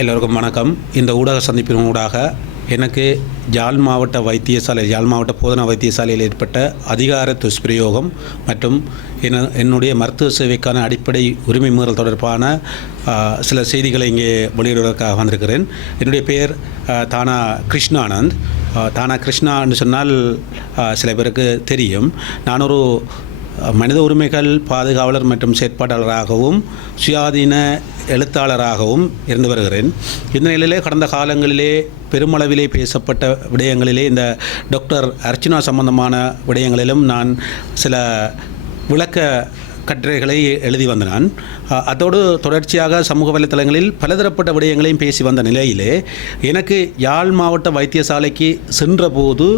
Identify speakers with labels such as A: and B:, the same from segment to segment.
A: எல்லோருக்கும் வணக்கம். இந்த ஊடக சந்திப்பின் ஊடாக எனக்கு ஜாழ் மாவட்ட வைத்தியசாலை யாழ் மாவட்ட போதனா வைத்தியசாலையில் ஏற்பட்ட அதிகார துஷ்பிரயோகம் மற்றும் என என்னுடைய மருத்துவ சேவைக்கான அடிப்படை உரிமை மீறல் தொடர்பான சில செய்திகளை இங்கே வெளியிடுவதற்காக வந்திருக்கிறேன். என்னுடைய பெயர் தானா கிருஷ்ணானந்த். தானா கிருஷ்ணான்னு சொன்னால் சில பேருக்கு தெரியும். நான் ஒரு மனித உரிமைகள் பாதுகாவலர் மற்றும் செயற்பாட்டாளராகவும் சுயாதீன எழுத்தாளராகவும் இருந்து வருகிறேன். இந்த நிலையிலே கடந்த காலங்களிலே பெருமளவிலே பேசப்பட்ட விடயங்களிலே இந்த டாக்டர் அர்ச்சனா சம்பந்தமான விடயங்களிலும் நான் சில விளக்க கட்டுரைகளை எழுதி வந்த நான் அதோடு தொடர்ச்சியாக சமூக வலைத்தளங்களில் பலதரப்பட்ட விடயங்களையும் பேசி வந்த நிலையிலே எனக்கு யாழ் மாவட்ட வைத்தியசாலைக்கு சென்றபோது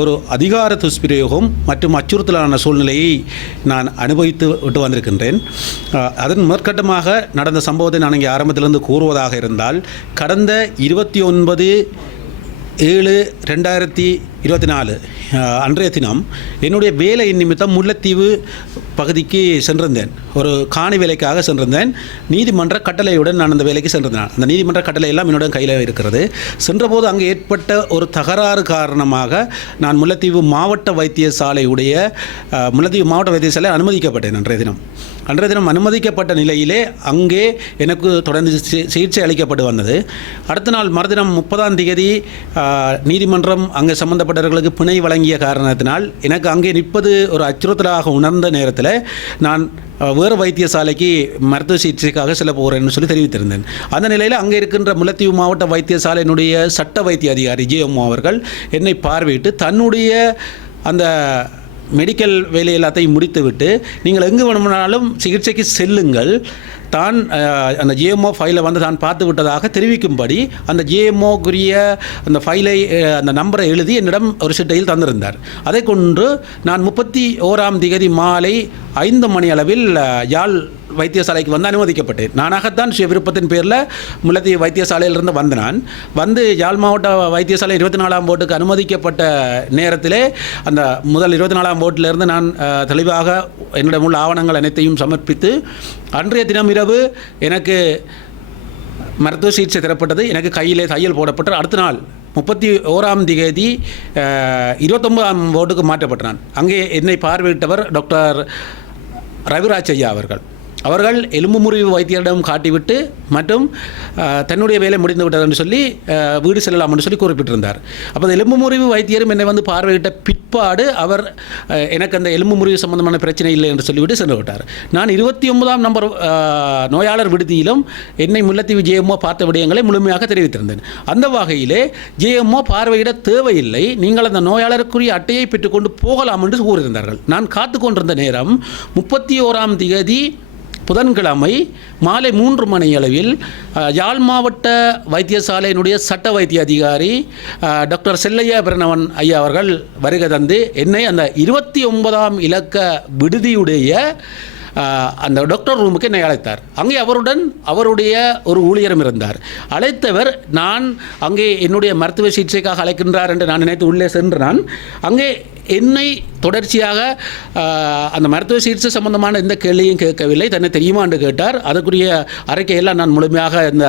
A: ஒரு அதிகார துஷ்பிரயோகம் மற்றும் அச்சுறுத்தலான சூழ்நிலையை நான் அனுபவித்து விட்டு வந்திருக்கின்றேன். அதன் மேற்கட்டமாக நடந்த சம்பவத்தை நான் இங்கே ஆரம்பத்திலிருந்து கூறுவதாக இருந்தால் கடந்த இருபத்தி ஒன்பது ஏழு ரெண்டாயிரத்தி இருபத்தி நாலு அன்றைய தினம் என்னுடைய வேலை நிமித்தம் முல்லைத்தீவு பகுதிக்கு சென்றிருந்தேன். ஒரு காணி வேலைக்காக சென்றிருந்தேன். நீதிமன்ற கட்டளையுடன் நான் அந்த வேலைக்கு சென்றிருந்தேன். அந்த நீதிமன்ற கட்டளை எல்லாம் என்னுடன் கையில் இருக்கிறது. சென்றபோது அங்கே ஏற்பட்ட ஒரு தகராறு காரணமாக நான் முல்லைத்தீவு மாவட்ட வைத்தியசாலையுடைய முல்லைத்தீவு மாவட்ட வைத்தியசாலை அனுமதிக்கப்பட்டேன் அன்றைய தினம். அன்றைய தினம் அனுமதிக்கப்பட்ட நிலையிலே அங்கே எனக்கு தொடர்ந்து சிகிச்சை அளிக்கப்பட்டு வந்தது. அடுத்த நாள் மறுதினம் முப்பதாம் தேதி நீதிமன்றம் அங்கே சம்பந்தப்பட்டவர்களுக்கு பிணை வழங்கிய காரணத்தினால் எனக்கு அங்கே நிற்பது ஒரு அச்சுறுத்தலாக உணர்ந்த நேரத்தில் நான் வேறு வைத்தியசாலைக்கு மருத்துவ சிகிச்சைக்காக செல்ல போகிறேன்னு சொல்லி தெரிவித்திருந்தேன். அந்த நிலையில் அங்கே இருக்கின்ற முல்லைத்தீவு மாவட்ட வைத்தியசாலையினுடைய சட்ட வைத்திய அதிகாரி ஜிஎம்ஓ அவர்கள் என்னை பார்வையிட்டு தன்னுடைய அந்த மெடிக்கல் வேலை எல்லாத்தையும் முடித்துவிட்டு நீங்கள் எங்கு வேணுமானாலும் சிகிச்சைக்கு செல்லுங்கள். தான் அந்த ஜிஎம்ஓ ஃபைலை வந்து தான் பார்த்து விட்டதாக தெரிவிக்கும்படி அந்த ஜிஎம்ஓக்குரிய அந்த ஃபைலை அந்த நம்பரை எழுதி என்னிடம் ஒரு சிட்டையில் தந்திருந்தார். அதை கொண்டு நான் முப்பத்தி ஓராம் திகதி மாலை ஐந்து மணி அளவில் யாழ் வைத்தியசாலைக்கு வந்து அனுமதிக்கப்பட்டேன். நானாகத்தான் சுய விருப்பத்தின் பேரில் முல்லத்தி வைத்தியசாலையிலிருந்து வந்த நான் வந்து யாழ் மாவட்ட வைத்தியசாலை இருபத்தி நாலாம் போர்டுக்கு அனுமதிக்கப்பட்ட நேரத்திலே அந்த முதல் இருபத்தி நாலாம் போர்ட்டிலிருந்து நான் தெளிவாக என்னிடம் உள்ள ஆவணங்கள் அனைத்தையும் சமர்ப்பித்து அன்றைய தினம் இரவு எனக்கு மருத்துவ சிகிச்சை தரப்பட்டது. எனக்கு கையிலே தையல் போடப்பட்டு அடுத்த நாள் முப்பத்தி ஓராம் திகதி இருபத்தொன்பதாம் போர்டுக்கு மாற்றப்பட்டான் அங்கே என்னை பார்வையிட்டவர் டாக்டர் ரவிராஜ் ஐயா அவர்கள். அவர்கள் எலும்பு முறிவு வைத்தியரிடம் காட்டிவிட்டு மற்றும் தன்னுடைய வேலை முடிந்து விட்டது என்று சொல்லி வீடு செல்லலாம் என்று சொல்லி குறிப்பிட்டிருந்தார். அப்போ அந்த எலும்பு முறிவு வைத்தியரும் என்னை வந்து பார்வையிட்ட பிற்பாடு அவர் எனக்கு அந்த எலும்பு முறிவு சம்பந்தமான பிரச்சனை இல்லை என்று சொல்லிவிட்டு சென்று விட்டார். நான் இருபத்தி ஒன்பதாம் நம்பர் நோயாளர் விடுதியிலும் என்னை முல்லத்தீவு ஜேஎம்ஓ பார்த்த விடயங்களை முழுமையாக தெரிவித்திருந்தேன். அந்த வகையிலே ஜேஎம்ஓ பார்வையிட தேவையில்லை நீங்கள் அந்த நோயாளருக்குரிய அட்டையை பெற்றுக்கொண்டு போகலாம் என்று கூறியிருந்தார்கள். நான் காத்து கொண்டிருந்த நேரம் முப்பத்தி ஓராம் திகதி புதன்கிழமை மாலை மூன்று மணி அளவில் யாழ் மாவட்ட வைத்தியசாலையினுடைய சட்ட வைத்திய அதிகாரி டாக்டர் செல்லையா பிரணவன் ஐயா அவர்கள் வருகை தந்து என்னை அந்த இருபத்தி ஒன்பதாம் இலக்க விடுதியுடைய அந்த டாக்டர் ரூமுக்கு என்னை அழைத்தார். அங்கே அவருடன் அவருடைய ஒரு ஊழியரும் இருந்தார். அழைத்தவர் நான் அங்கே என்னுடைய மருத்துவ சிகிச்சைக்காக அழைக்கின்றார் என்று நான் நினைத்து உள்ளே சென்று நான் அங்கே என்னை தொடர்ச்சியாக அந்த மருத்துவ சிகிச்சை சம்பந்தமான எந்த கேள்வியும் கேட்கவில்லை. தன்னை தெரியுமா என்று கேட்டார். அதற்குரிய அறிக்கையெல்லாம் நான் முழுமையாக இந்த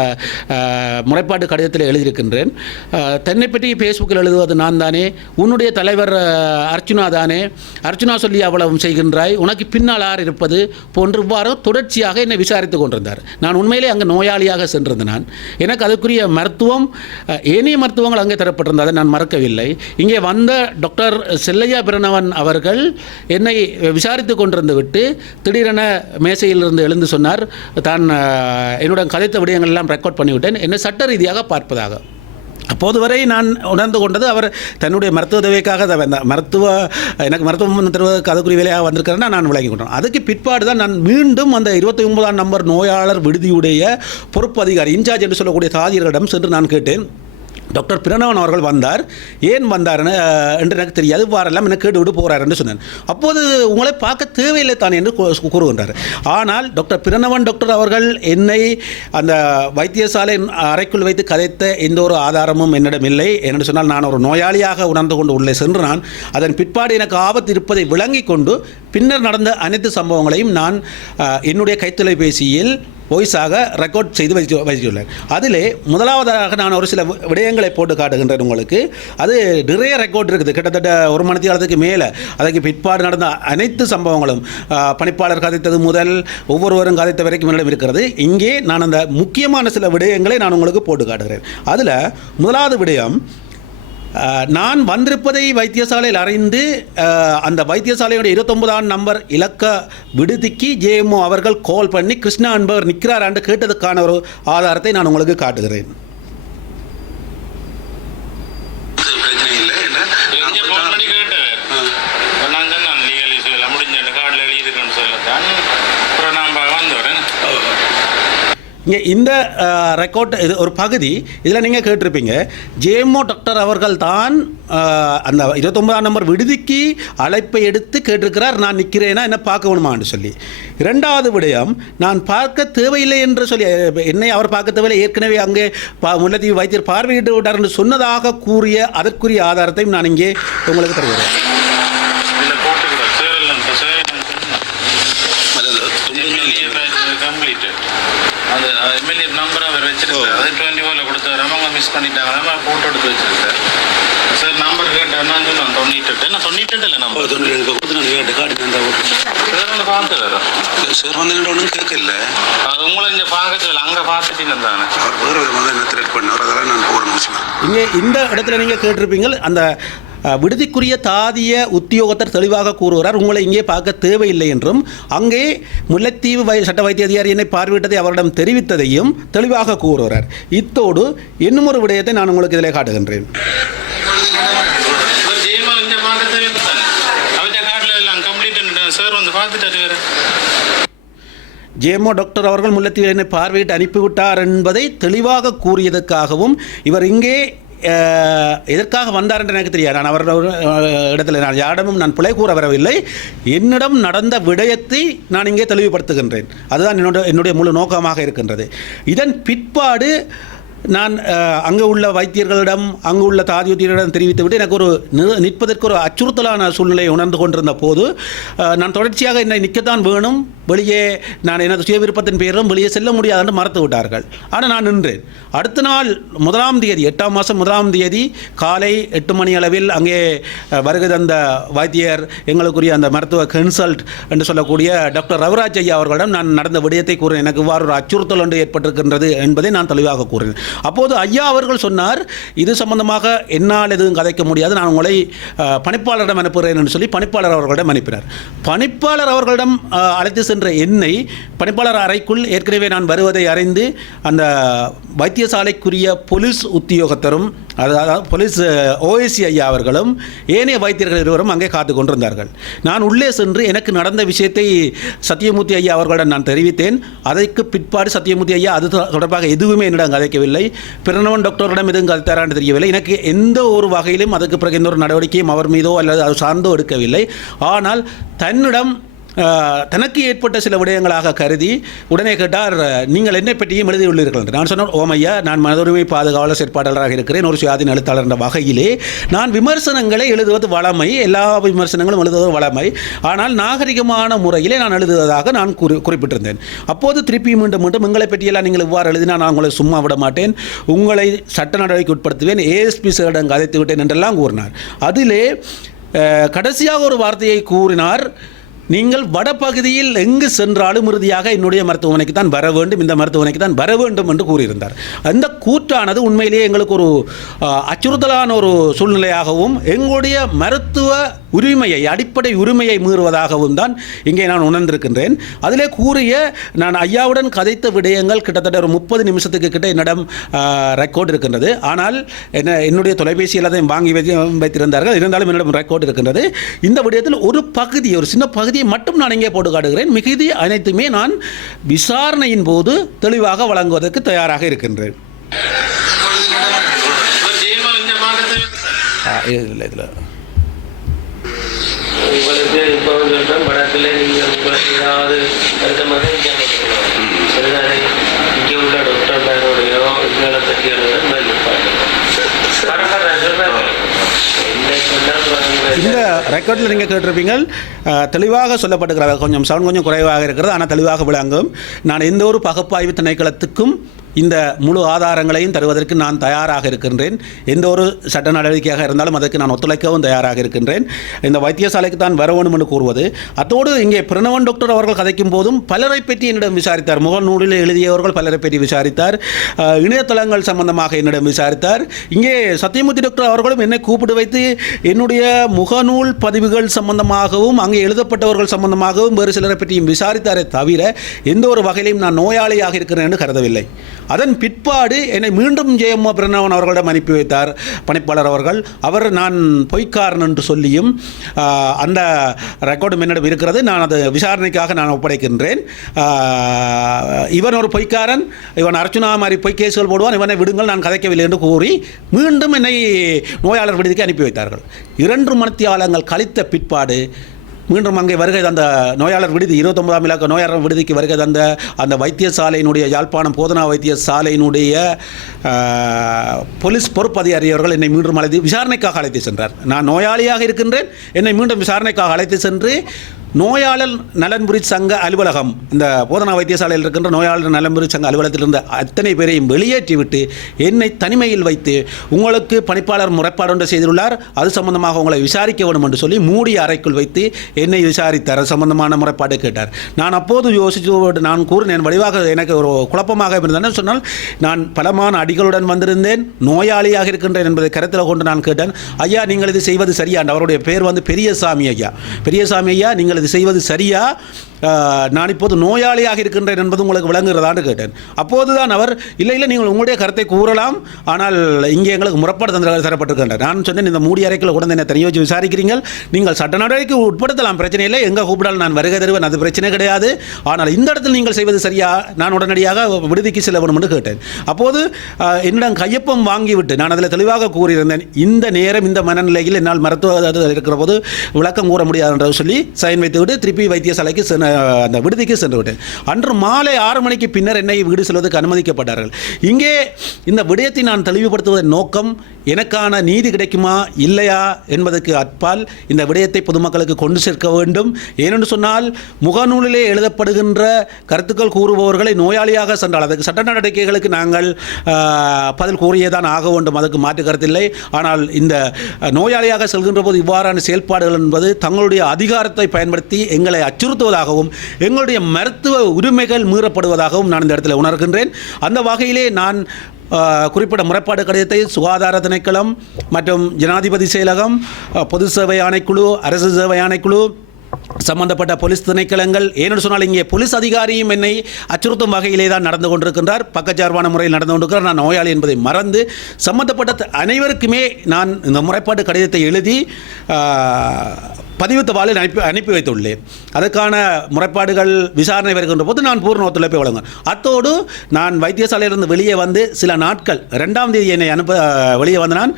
A: முறைப்பாட்டு கடிதத்தில் எழுதியிருக்கின்றேன். தன்னை பற்றி ஃபேஸ்புக்கில் எழுதுவது நான் தானே. உன்னுடைய தலைவர் அர்ச்சுனா தானே. அர்ச்சுனா சொல்லி அவ்வளவு செய்கின்றாய். உனக்கு பின்னால் ஆறு இருப்பது? போன்று இவ்வாறு தொடர்ச்சியாக என்னை விசாரித்து கொண்டிருந்தார். நான் உண்மையிலே அங்கே நோயாளியாக சென்றிருந்தேன் நான். எனக்கு அதுக்குரிய மருத்துவம் ஏனைய மருத்துவங்கள் அங்கே தரப்பட்டிருந்தது. அதை நான் மறக்கவில்லை. இங்கே வந்த டாக்டர் செல்லையா பிரணவன் அவர்கள் என்னை விசாரித்து கொண்டிருந்து விட்டு திடீரென மேசையிலிருந்து எழுந்து சொன்னார் தான் என்னுடைய என்னுடன் கதைத்த விடயங்கள் எல்லாம் ரெக்கார்ட் பண்ணிவிட்டேன். என்னை சட்ட ரீதியாக பார்ப்பதாக. அப்போது வரை நான் உணர்ந்து கொண்டது அவர் தன்னுடைய மருத்துவ உதவிக்காக மருத்துவ எனக்கு மருத்துவம் தருவதற்கு அதுக்குரிய வேலையாக வந்திருக்கிறேன்னா நான் விளங்கி கொண்டேன். அதுக்கு பிற்பாடு தான் நான் மீண்டும் அந்த இருபத்தி ஒன்பதாம் நம்பர் நோயாளர் விடுதியுடைய பொறுப்பு அதிகாரி இன்சார்ஜ் என்று சொல்லக்கூடிய தாதியர்களிடம் சென்று நான் கேட்டேன். டாக்டர் பிரணவன் அவர்கள் வந்தார். ஏன் வந்தார்னு என்று எனக்கு தெரியாது. வாரெல்லாம் எனக்கு கேட்டு விட்டு போகிறார் என்று சொன்னார் அப்போது உங்களை பார்க்க தேவையில்லை தான் என்று கூ- கூறுகின்றார். ஆனால் டாக்டர் பிரணவன் டாக்டர் அவர்கள் என்னை அந்த வைத்தியசாலை அறைக்குள் வைத்து கதைத்த எந்த ஒரு ஆதாரமும் என்னிடம் இல்லை. என்று சொன்னால் நான் ஒரு நோயாளியாக உணர்ந்து கொண்டு உள்ளே சென்று நான் அதன் பிற்பாடு எனக்கு ஆபத்து இருப்பதை விளங்கிக் கொண்டு பின்னர் நடந்த அனைத்து சம்பவங்களையும் நான் என்னுடைய கைத்தொலைபேசியில் வாய்ஸாக ரெக்கார்ட் செய்து வைத்து வைத்துள்ளேன். அதிலே முதலாவதாக நான் ஒரு சில விடயங்களை போட்டு காட்டுகின்றேன் உங்களுக்கு. அது நிறைய ரெக்கார்ட் இருக்குது. கிட்டத்தட்ட ஒரு மணி நேரத்துக்கு மேலே. அதுக்கு பிற்பாடு நடந்த அனைத்து சம்பவங்களும் பணிப்பாளர் கதைத்தது முதல் ஒவ்வொருவரும் கதைத்த வரைக்கும் என்னிடம் இருக்கிறது. இங்கே நான் அந்த முக்கியமான சில விடயங்களை நான் உங்களுக்கு போட்டு காட்டுகிறேன். அதில் முதலாவது விடயம் நான் வந்திருப்பதை வைத்தியசாலையில் அறிந்து அந்த வைத்தியசாலையுடைய இருபத்தொன்பதாம் நம்பர் இலக்க விடுதிக்கு ஜேஎம்ஓ அவர்கள் கால் பண்ணி கிருஷ்ணா என்பவர் நிற்கிறாரான்னு கேட்டதுக்கான ஒரு ஆதாரத்தை நான் உங்களுக்கு காட்டுகிறேன்
B: பிரச்சனை இல்லை என்ன
C: இங்க ஃபோன் பண்ணி கேட்டவர் அப்ப நான் சொன்னேன் லீகல் இஷ்யூ எல்லாம் முடிஞ்சு கார்டில் எழுதிருக்கேன்னு சொல்லத்தான் அப்புறம் நான் வந்தவரேன்
A: இங்கே இந்த ரெக்கார்ட் இது ஒரு பகுதி இதில் நீங்கள் கேட்டிருப்பீங்க. ஜேமோ டாக்டர் அவர்கள் தான் அந்த இருபத்தொம்பதாம் நம்பர் விடுதிக்கு அழைப்பை எடுத்து கேட்டிருக்கிறார். நான் நிற்கிறேனா என்ன பார்க்க வேணுமான்னு சொல்லி. இரண்டாவது விடயம் நான் பார்க்க தேவையில்லை என்று சொல்லி என்னை அவர் பார்க்க தேவையில்லை. ஏற்கனவே அங்கே பா முல்லத்தீவு வைத்தியர் பார்வையிட்டு விட்டார் என்று சொன்னதாக கூறிய அதற்குரிய ஆதாரத்தையும் நான் இங்கே உங்களுக்கு தருகிறேன்
C: இதில் போட்டுக்கிறேன் சேரலன் சேரலன்
B: அது
C: எம்எல்ஏ கம்ப்ளீட் அது எம்எல்ஏ நம்பர் அவர் வச்சிருக்காரு அது டுவெண்ட்டி ஃபோரில் கொடுத்தாரு அவங்க மிஸ் பண்ணிட்டாங்க நம்ம போட்டோ எடுத்து வச்சிருக்காரு சார் நம்பர் கேட்டேன் நான் சொன்னேன் தொண்ணூற்றெட்டு என்ன தொண்ணூற்றெட்டு இல்லை
B: கேட்கல.
C: அது உங்களை இங்கே பார்க்க சொல்லல அங்கே பார்த்துட்டீங்க தானே.
B: அவர் வேறு விதமாக என்ன த்ரெட் பண்ணவர் அதெல்லாம் நான் போகிறேன் விஷயம்
A: இங்கே இந்த இடத்துல நீங்கள் கேட்டிருப்பீங்க அந்த அஹ், விடுதிக்குரிய தாதிய உத்தியோகத்தர் தெளிவாக கூறுகிறார் உங்களை இங்கே பார்க்க தேவையில்லை என்றும் அங்கே முல்லைத்தீவு வை சட்ட வைத்திய அதிகாரி என்னை பார்வையிட்டதை அவரிடம் தெரிவித்ததையும் தெளிவாக கூறுகிறார். இத்தோடு இன்னும் ஒரு விடயத்தை நான் உங்களுக்கு இதில் காட்டுகின்றேன்
C: இவர் ஜெயமா இங்கே பார்க்க தேவையில்லை தானே அவர்கிட்ட கார்டில் எல்லாம் கம்ப்ளீட் சார் வந்து பார்த்துட்டாரு வேறு
A: ஜேமோ டாக்டர் அவர்கள் முல்லத்தீவில் என்னை பார்வையிட்டு அனுப்பிவிட்டார் என்பதை தெளிவாக கூறியதற்காகவும் இவர் இங்கே எதற்காக வந்தார் என்று எனக்கு தெரியாது. நான் அவரோட இடத்துல நான் யாரிடமும் நான் பிழை கூற வரவில்லை. என்னிடம் நடந்த விடயத்தை நான் இங்கே தெளிவுபடுத்துகின்றேன். அதுதான் என்னோட என்னுடைய முழு நோக்கமாக இருக்கின்றது. இதன் பிற்பாடு நான் அங்கே உள்ள வைத்தியர்களிடம் அங்கு உள்ள தாதியுத்தியரிடம் தெரிவித்துவிட்டு எனக்கு ஒரு நிற்பதற்கு ஒரு அச்சுறுத்தலான சூழ்நிலையை உணர்ந்து கொண்டிருந்த போது நான் தொடர்ச்சியாக என்னை நிற்கத்தான் வேணும். வெளியே நான் எனது சுய விருப்பத்தின் பெயரும் வெளியே செல்ல முடியாது என்று மறுத்து விட்டார்கள் ஆனால் நான் நின்றேன். அடுத்த நாள் முதலாம் தேதி எட்டாம் மாதம் முதலாம் தேதி காலை எட்டு மணி அளவில் அங்கே வருகை தந்த வைத்தியர் எங்களுக்குரிய அந்த மருத்துவ கன்சல்ட் என்று சொல்லக்கூடிய டாக்டர் ரவிராஜ் ஐயா அவர்களிடம் நான் நடந்த விடயத்தை கூறினேன் எனக்கு இவ்வாறு ஒரு அச்சுறுத்தல் ஒன்று ஏற்பட்டிருக்கின்றது என்பதை நான் தெளிவாக கூறினேன் அப்போது ஐயா அவர்கள் சொன்னார் இது சம்பந்தமாக என்னால் எதுவும் கதைக்க முடியாது. நான் உங்களை பணிப்பாளரிடம் அனுப்புகிறேன் என்று சொல்லி பணிப்பாளர் அவர்களிடம் அனுப்பினார். பணிப்பாளர் அவர்களிடம் அழைத்து சென்ற என்னை பணிப்பாளர் அறைக்குள் ஏற்கனவே நான் வருவதை அறிந்து அந்த வைத்தியசாலைக்குரிய போலீஸ் உத்தியோகத்தரும் அதாவது போலீஸ் ஓஎஸ்சி ஐயா அவர்களும் ஏனைய வைத்தியர்கள் இருவரும் அங்கே காத்து கொண்டிருந்தார்கள். நான் உள்ளே சென்று எனக்கு நடந்த விஷயத்தை சத்தியமூர்த்தி ஐயா அவர்களிடம் நான் தெரிவித்தேன். அதற்கு பிற்பாடு சத்தியமூர்த்தி ஐயா அது தொடர்பாக எதுவுமே என்னிடம் கதைக்கவில்லை பிரணவன் டாக்டரிடம் எதுவும் கதைத்தாரான்னு தெரியவில்லை. எனக்கு எந்த ஒரு வகையிலும் அதுக்கு பிறகு எந்த ஒரு நடவடிக்கையும் அவர் மீதோ அல்லது அது சார்ந்தோ எடுக்கவில்லை. ஆனால் தன்னிடம் தனக்கு ஏற்பட்ட சில விடயங்களாக கருதி உடனே கேட்டார் நீங்கள் என்னை பற்றியும் எழுதியுள்ளீர்கள் என்று. நான் சொன்னேன் ஓமையா நான் மனதுரிமை பாதுகாவலர் செயற்பாட்டாளராக இருக்கிறேன். ஒரு சுயாதீன எழுத்தாளர் என்ற வகையிலே நான் விமர்சனங்களை எழுதுவது வளமை எல்லா விமர்சனங்களும் எழுதுவது வளமை. ஆனால் நாகரிகமான முறையிலே நான் எழுதுவதாக நான் குறி குறிப்பிட்டிருந்தேன். அப்போது திருப்பி மீண்டும் மீண்டும் உங்களை பற்றியெல்லாம் நீங்கள் இவ்வாறு எழுதினா நான் உங்களை சும்மா விட மாட்டேன். உங்களை சட்ட நடவடிக்கை உட்படுத்துவேன். ஏஎஸ்பி சேடம் கதைத்து விட்டேன் என்றெல்லாம் கூறினார். அதிலே கடைசியாக ஒரு வார்த்தையை கூறினார். நீங்கள் வடபகுதியில் எங்கு சென்றாலும் இறுதியாக என்னுடைய மருத்துவமனைக்கு தான் வர வேண்டும். இந்த மருத்துவமனைக்கு தான் வர வேண்டும் என்று கூறியிருந்தார். அந்த கூற்றானது உண்மையிலேயே எங்களுக்கு ஒரு அச்சுறுத்தலான ஒரு சூழ்நிலையாகவும் எங்களுடைய மருத்துவ உரிமையை அடிப்படை உரிமையை மீறுவதாகவும் தான் இங்கே நான் உணர்ந்திருக்கின்றேன். அதிலே கூறிய நான் ஐயாவுடன் கதைத்த விடயங்கள் கிட்டத்தட்ட ஒரு முப்பது நிமிஷத்துக்கு கிட்ட என்னிடம் ரெக்கார்ட் இருக்கின்றது. ஆனால் என்ன என்னுடைய தொலைபேசியில் அதையும் வாங்கி வைத்திருந்தார்கள். இருந்தாலும் என்னிடம் ரெக்கார்ட் இருக்கின்றது. இந்த விடயத்தில் ஒரு பகுதி ஒரு சின்ன பகுதி பகுதியை மட்டும் நான் இங்கே போட்டு காட்டுகிறேன். மிகுதி அனைத்துமே நான் விசாரணையின் போது தெளிவாக வழங்குவதற்கு தயாராக இருக்கின்றேன்.
C: இவர்
A: இதில்
D: உங்களுக்கு இப்போ சொல்கிறேன் படத்தில் நீங்கள் உங்களுக்கு ஏதாவது வருத்தமாக சரிதானே இங்கே உள்ள டாக்டர் பேரோடையோ இதுகளை பற்றி எழுதுறது பதில் பரவாயில்ல சொல்கிறேன் என்ன சொன்னால்
A: இந்த ரெக்கார்டில் நீங்கள் கேட்டிருப்பீங்க தெளிவாக சொல்லப்பட்டிருக்கிறது கொஞ்சம் சவுண்ட் கொஞ்சம் குறைவாக இருக்கிறது. ஆனால் தெளிவாக விளங்கும். நான் எந்த ஒரு பகுப்பாய்வு திணைக்களத்துக்கும் இந்த முழு ஆதாரங்களையும் தருவதற்கு நான் தயாராக இருக்கின்றேன். எந்த ஒரு சட்ட நடவடிக்கையாக இருந்தாலும் அதற்கு நான் ஒத்துழைக்கவும் தயாராக இருக்கின்றேன். இந்த வைத்தியசாலைக்கு தான் வர வேண்டும் என்று கூறுவது. அத்தோடு இங்கே பிரணவன் டாக்டர் அவர்கள் கதைக்கும் போதும் பலரை பற்றி என்னிடம் விசாரித்தார். முகநூலில் எழுதியவர்கள் பலரை பற்றி விசாரித்தார். இணையதளங்கள் சம்பந்தமாக என்னிடம் விசாரித்தார். இங்கே சத்தியமூர்த்தி டாக்டர் அவர்களும் என்னை கூப்பிட்டு வைத்து என்னுடைய முகநூல் பதிவுகள் சம்பந்தமாகவும் அங்கே எழுதப்பட்டவர்கள் சம்பந்தமாகவும் வேறு சிலரை பற்றியும் விசாரித்தாரே தவிர எந்த ஒரு வகையிலும் நான் நோயாளியாக இருக்கிறேன் என்று கருதவில்லை. அதன் பிற்பாடு என்னை மீண்டும் ஜெயம்மா பிரணவன் அவர்களிடம் அனுப்பி வைத்தார். பணிப்பாளர் அவர்கள் அவர் நான் பொய்க்காரன் என்று சொல்லியும் அந்த ரெக்கார்டும் என்னிடம் இருக்கிறது. நான் அது விசாரணைக்காக நான் ஒப்படைக்கின்றேன். இவன் ஒரு பொய்க்காரன். இவன் அர்ச்சுனா மாதிரி பொய் கேசுகள் போடுவான். இவனை விடுங்கள் நான் கதைக்கவில்லை என்று கூறி மீண்டும் என்னை நோயாளர் விடுதிக்கு அனுப்பி வைத்தார்கள். இரண்டு மணித்தியாலங்கள் கழித்த பிற்பாடு மீண்டும் அங்கே வருகை தந்த நோயாளர் விடுதி இருபத்தொன்பதாம் இலக்க நோயாளர் விடுதிக்கு வருகை தந்த அந்த வைத்தியசாலையினுடைய யாழ்ப்பாணம் போதனா வைத்தியசாலையினுடைய போலீஸ் பொறுப்பு அதிகாரியவர்கள் என்னை மீண்டும் அழைத்து விசாரணைக்காக அழைத்து சென்றார். நான் நோயாளியாக இருக்கின்றேன். என்னை மீண்டும் விசாரணைக்காக அழைத்து சென்று நோயாளர் நலன்புரி சங்க அலுவலகம் இந்த போதனா வைத்தியசாலையில் இருக்கின்ற நோயாளர் நலன்புரி சங்க அலுவலகத்தில் இருந்த அத்தனை பேரையும் வெளியேற்றிவிட்டு என்னை தனிமையில் வைத்து உங்களுக்கு பணிப்பாளர் முறைப்பாடு ஒன்று செய்துள்ளார் அது சம்பந்தமாக உங்களை விசாரிக்க வேண்டும் என்று சொல்லி மூடிய அறைக்குள் வைத்து என்னை விசாரித்தார். சம்பந்தமான முறைப்பாடு கேட்டார். நான் அப்போது யோசித்து நான் கூறினேன் வடிவாக எனக்கு ஒரு குழப்பமாக இருந்தேன் சொன்னால் நான் பலமான அடிகளுடன் வந்திருந்தேன் நோயாளியாக இருக்கின்றேன் என்பதை கருத்தில் கொண்டு நான் கேட்டேன். ஐயா நீங்கள் இது செய்வது சரியா அவருடைய பேர் வந்து பெரியசாமி ஐயா. பெரியசாமி ஐயா நீங்கள் அது செய்வது சரியா? நான் இப்போது நோயாளியாக இருக்கின்றேன் என்பது உங்களுக்கு விளங்குகிறதான்னு கேட்டேன். அப்போதுதான் அவர் இல்லை இல்லை நீங்கள் உங்களுடைய கருத்தை கூறலாம். ஆனால் இங்கே எங்களுக்கு முறப்பாடு தந்திர தரப்பட்டிருக்கின்றார் நான் சொன்னேன் இந்த மூடி அறைக்குள்ள உடனே என்னை தனியாக வச்சு விசாரிக்கிறீர்கள். நீங்கள் சட்ட நடவடிக்கை உட்படுத்தலாம் பிரச்சனை இல்லை. எங்கே கூப்பிடாலும் நான் வருகை தருவேன் அது பிரச்சனை கிடையாது. ஆனால் இந்த இடத்தில் நீங்கள் செய்வது சரியா? நான் உடனடியாக விடுதிக்கு செல்ல வேண்டும் என்று கேட்டேன். அப்போது என்னிடம் கையொப்பம் வாங்கிவிட்டு நான் அதில் தெளிவாக கூறியிருந்தேன். இந்த நேரம் இந்த மனநிலையில் என்னால் மருத்துவ இருக்கிற போது விளக்கம் கூற முடியாது என்று சொல்லி சைன் வைத்துவிட்டு திருப்பி வைத்தியசாலைக்கு அந்த விடுதிக்கு சென்று விட்டேன். அன்று மாலை ஆறு மணிக்கு பின்னர் என்னை வீடு செல்வதற்கு அனுமதிக்கப்பட்டார்கள். இங்கே இந்த விடயத்தை நான் தெளிவுபடுத்துவதன் நோக்கம் எனக்கான நீதி கிடைக்குமா இல்லையா என்பதற்கு அற்பால் இந்த விடயத்தை பொதுமக்களுக்கு கொண்டு சேர்க்க வேண்டும். ஏனென்று சொன்னால் முகநூலிலே எழுதப்படுகின்ற கருத்துக்கள் கூறுபவர்களை நோயாளியாக சென்றால் அதற்கு சட்ட நடவடிக்கைகளுக்கு நாங்கள் பதில் கூறியதான் ஆக வேண்டும் அதற்கு மாற்று கருத்தில்லை. ஆனால் இந்த நோயாளியாக செல்கின்ற போது இவ்வாறான செயல்பாடுகள் என்பது தங்களுடைய அதிகாரத்தை பயன்படுத்தி எங்களை அச்சுறுத்துவதாகவும் எங்களுடைய மருத்துவ உரிமைகள் மீறப்படுவதாகவும் நான் இந்த இடத்துல உணர்கின்றேன். அந்த வகையிலே நான் குறிப்பிட்ட முறைப்பாடு கடிதத்தை சுகாதார திணைக்களம் மற்றும் ஜனாதிபதி செயலகம் பொது சேவை ஆணைக்குழு அரசு சேவை ஆணைக்குழு சம்பந்தப்பட்ட போலீஸ் திணைக்களங்கள் ஏன்னு சொன்னால் இங்கே போலீஸ் அதிகாரியும் என்னை அச்சுறுத்தும் வகையிலே தான் நடந்து கொண்டிருக்கின்றார். பக்கச்சார்பான முறையில் நடந்து கொண்டிருக்கிறார். நான் நோயாளி என்பதை மறந்து சம்பந்தப்பட்ட அனைவருக்குமே நான் இந்த முறைப்பாடு கடிதத்தை எழுதி பதிவு தபாலில் அனுப்பி அனுப்பி வைத்துள்ளேன். அதற்கான முறைப்பாடுகள் விசாரணை வருகின்ற போது நான் பூர்ண ஒத்துழைப்பை வழங்குவேன். அத்தோடு நான் வைத்தியசாலையிலிருந்து வெளியே வந்து சில நாட்கள் ரெண்டாம் தேதி என்னை அனுப்ப வெளியே வந்து நான்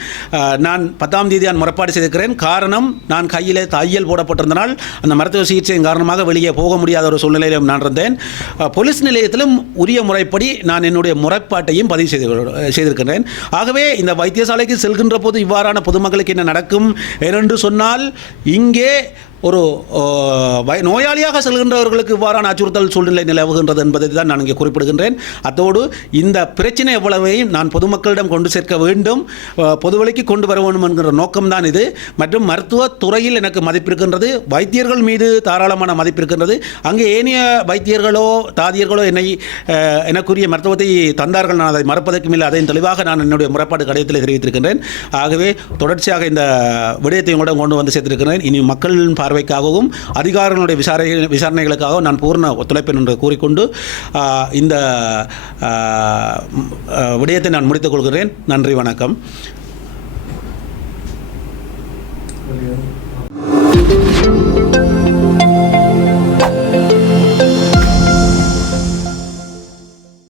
A: நான் பத்தாம் தேதி நான் முறைப்பாடு செய்திருக்கிறேன். காரணம் நான் கையில் தையல் போடப்பட்டிருந்தனால் அந்த மருத்துவ சிகிச்சையின் காரணமாக வெளியே போக முடியாத ஒரு சூழ்நிலையிலும் நான் இருந்தேன். போலீஸ் நிலையத்திலும் உரிய முறைப்படி நான் என்னுடைய முறைப்பாட்டையும் பதிவு செய்து செய்திருக்கின்றேன். ஆகவே இந்த வைத்தியசாலைக்கு செல்கின்ற போது இவ்வாறான பொதுமக்களுக்கு என்ன நடக்கும்? ஏனென்று சொன்னால் இங்கே de ஒரு நோயாளியாக செல்கின்றவர்களுக்கு இவ்வாறான அச்சுறுத்தல் சூழ்நிலை நிலவுகின்றது என்பதை தான் நான் இங்கே குறிப்பிடுகின்றேன். அத்தோடு இந்த பிரச்சனை எவ்வளவையும் நான் பொதுமக்களிடம் கொண்டு சேர்க்க வேண்டும். அஹ், பொதுவழிக்கு கொண்டு வர வேண்டும் என்கிற நோக்கம்தான் இது. மற்றும் மருத்துவ துறையில் எனக்கு மதிப்பிருக்கின்றது. வைத்தியர்கள் மீது தாராளமான மதிப்பிருக்கின்றது. அங்கே ஏனைய வைத்தியர்களோ தாதியர்களோ என்னை எனக்குரிய மருத்துவத்தை தந்தார்கள். நான் அதை மறப்பதற்கும் இல்லை. அதையும் தெளிவாக நான் என்னுடைய முறைப்பாடு கடிதத்தில் தெரிவித்திருக்கின்றேன். ஆகவே தொடர்ச்சியாக இந்த விடயத்தை உங்களிடம் கொண்டு வந்து சேர்த்திருக்கிறேன். இனி மக்களின் பார்வைக்காகவும் அதிகாரிகளுடைய விசாரணை விசாரணைகளுக்காகவும் நான் பூர்ண ஒத்துழைப்பேன் என்று கூறிக்கொண்டு இந்த விடயத்தை நான் முடித்துக் கொள்கிறேன். நன்றி வணக்கம்.